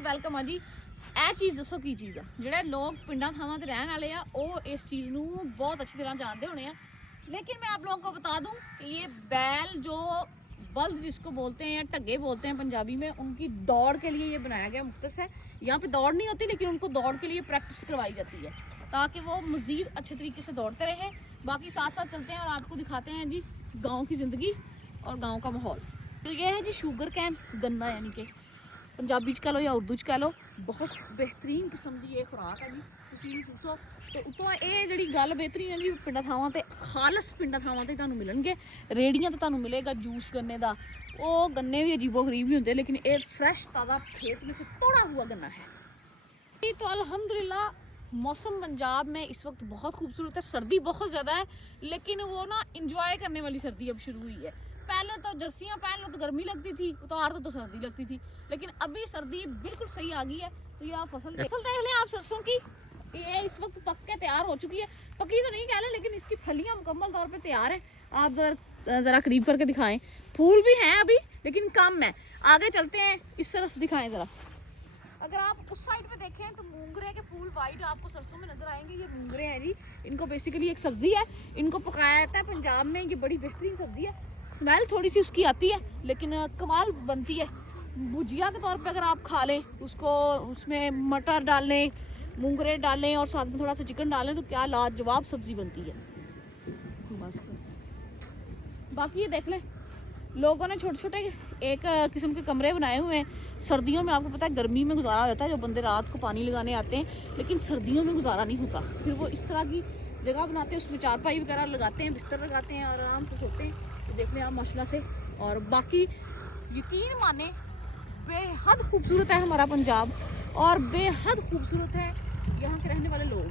Most welcome है जी। ਇਹ ਚੀਜ਼ ਦੱਸੋ ਕੀ ਚੀਜ਼ ਆ। ਜਿਹੜੇ ਲੋग ਪਿੰਡਾਂ ਥਾਵਾਂ ਤੇ ਰਹਿਣ ਵਾਲੇ ਆ ਉਹ ਇਸ ਚੀਜ਼ ਨੂੰ बहुत अच्छी तरह जानते होने हैं, लेकिन मैं आप लोगों को बता दूं कि ये बैल जो बल्द जिसको बोलते हैं या टग्गे बोलते हैं पंजाबी में, उनकी दौड़ के लिए ये बनाया गया मुख्तस है। यहाँ पे दौड़ नहीं होती लेकिन उनको दौड़ के लिए प्रैक्टिस करवाई जाती है ताकि वो मज़ीद अच्छे तरीके से दौड़ते रहें। बाकी साथ साथ चलते हैं और आपको दिखाते हैं जी गाँव की ज़िंदगी और गाँव का माहौल। तो ये है जी शुगर कैन गन्ना, यानी कि पंजाबी च कह लो या उर्दू च कह लो, बहुत बेहतरीन किस्म की ये खुराक है जी। ਤੁਸੀਂ ਸੋ ਤੇ ਉਤੋਂ ਇਹ ਜਿਹੜੀ ਗੱਲ ਬਿਹਤਰੀਨ ਹੈ ਜੀ ਪਿੰਡਾਂ ਥਾਵਾਂ ਤੇ ਖਾਲਸ ਪਿੰਡਾਂ ਥਾਵਾਂ ਤੇ ਤੁਹਾਨੂੰ ਮਿਲਣਗੇ। ਰੇੜੀਆਂ ਤੇ ਤੁਹਾਨੂੰ ਮਿਲੇਗਾ ਜੂਸ गन्ने ਦਾ, ਉਹ गन्ने भी अजीबो गरीब ही होंगे लेकिन ये फ्रेश ताज़ा खेत में से तोड़ा हुआ गन्ना है। तो अल्हम्दुलिल्लाह मौसम पंजाब में इस वक्त बहुत खूबसूरत है। सर्दी बहुत ज़्यादा है लेकिन वो ना इंजॉय करने वाली सर्दी अब शुरू हुई है। पहले तो जर्सियाँ पहन लो तो गर्मी लगती थी, उतार दो तो सर्दी लगती थी, लेकिन अभी सर्दी बिल्कुल सही आ गई है। तो ये आप फसल देख लें आप सरसों की, ये इस वक्त पक के तैयार हो चुकी है। पकी तो नहीं कह लें लेकिन इसकी फलियाँ मुकम्मल तौर पे तैयार है। आप ज़रा करीब करके दिखाएं। फूल भी हैं अभी लेकिन कम है। आगे चलते हैं, इस तरफ दिखाएं ज़रा। अगर आप उस साइड पे देखें तो मूंगरे के फूल वाइट आपको सरसों में नज़र आएंगे। ये मूंगरे हैं जी, इनको बेसिकली एक सब्ज़ी है, इनको पकाया जाता है पंजाब में। ये बड़ी बेहतरीन सब्ज़ी है, स्मेल थोड़ी सी उसकी आती है लेकिन कमाल बनती है। भुजिया के तौर पे अगर आप खा लें उसको, उसमें मटर डालें, मूंगरे डालें और साथ में थोड़ा सा चिकन डालें तो क्या लाजवाब सब्ज़ी बनती है। बस बाकी ये देख लें, लोगों ने छोटे छोटे एक किस्म के कमरे बनाए हुए हैं। सर्दियों में आपको पता है गर्मी में गुजारा होता है, जो बंदे रात को पानी लगाने आते हैं, लेकिन सर्दियों में गुजारा नहीं होता। फिर वो इस तरह की जगह बनाते हैं, उसमें चारपाई वगैरह लगाते हैं, बिस्तर लगाते हैं और आराम से सोते हैं। तो देख लें आप माशाल्लाह से। और बाकी यकीन माने बेहद खूबसूरत है हमारा पंजाब और बेहद खूबसूरत है यहाँ के रहने वाले लोग।